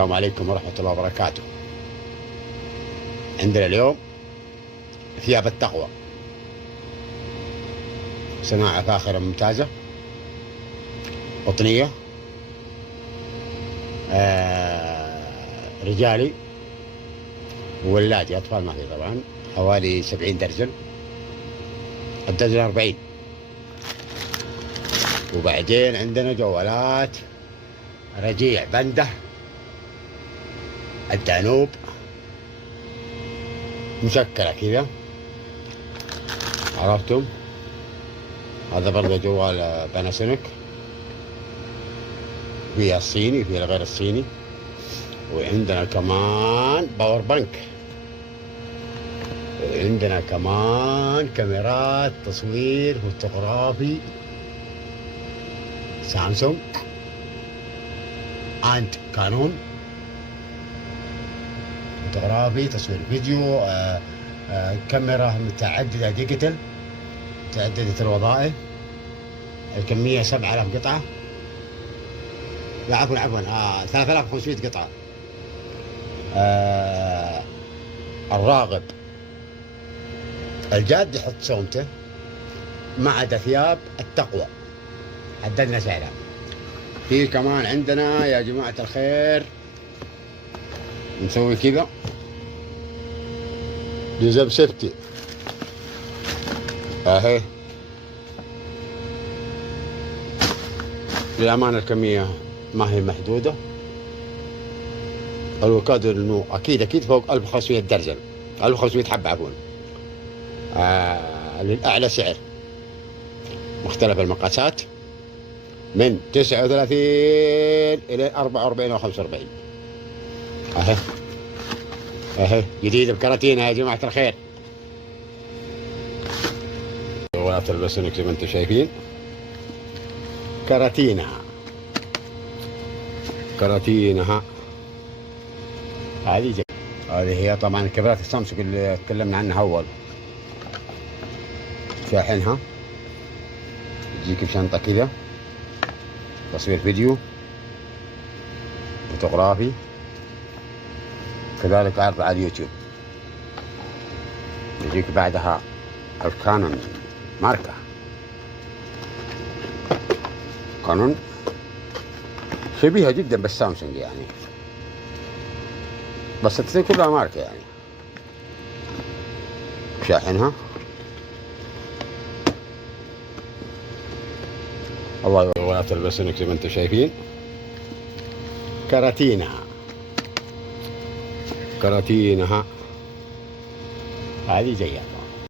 السلام عليكم ورحمة الله وبركاته. عندنا اليوم ثياب التقوى، صناعة فاخرة ممتازة، قطنية، رجالي وولادي، أطفال ما في طبعا، حوالي 70 درجن، الدرجن 40. وبعدين عندنا جوالات رجيع بنده، الدانوب مشكلة كذا، عرفتم؟ هذا برضه جوال باناسونيك، فيه الصيني فيه الغير الصيني. وعندنا كمان باور بانك، وعندنا كمان كاميرات تصوير فوتوغرافي سامسونج اند كانون، فوتوغرافي تصوير فيديو، كاميرا متعددة ديجيتال متعددة الوظائف. الكمية 7000 قطعة، لا عفوا 3500 قطعة. الراغب الجاد يحط صومته، ما عدا ثياب التقوى حددنا سعرها. في كمان عندنا يا جماعة الخير نسوي كذا جزم سيفتي اهي، للأمانة الكمية ما هي محدودة. الوكاد انه اكيد فوق 1500 درجن، 1500 حبة عفوا. للأعلى سعر، مختلف المقاسات من 39 إلى 44 أو 45. اهي جديد بكراتينها يا جماعة الخير. جوالات الباسونيك زي ما انتم شايفين، كراتينها هذه هذه هي طبعا كاميرات السامسونج اللي تكلمنا عنها أول. شاحنها تجيك بشنطة كذا، تصوير فيديو فوتوغرافي، كذلك عرض على اليوتيوب. يجيك بعدها الكانون، ماركة كانون شبيهة جدا بالسامسونج يعني، بس تصير كلها ماركة يعني. شاحنها الله. جوالات الباسونيك زي ما انتم شايفين، كراتينها هذه زيها.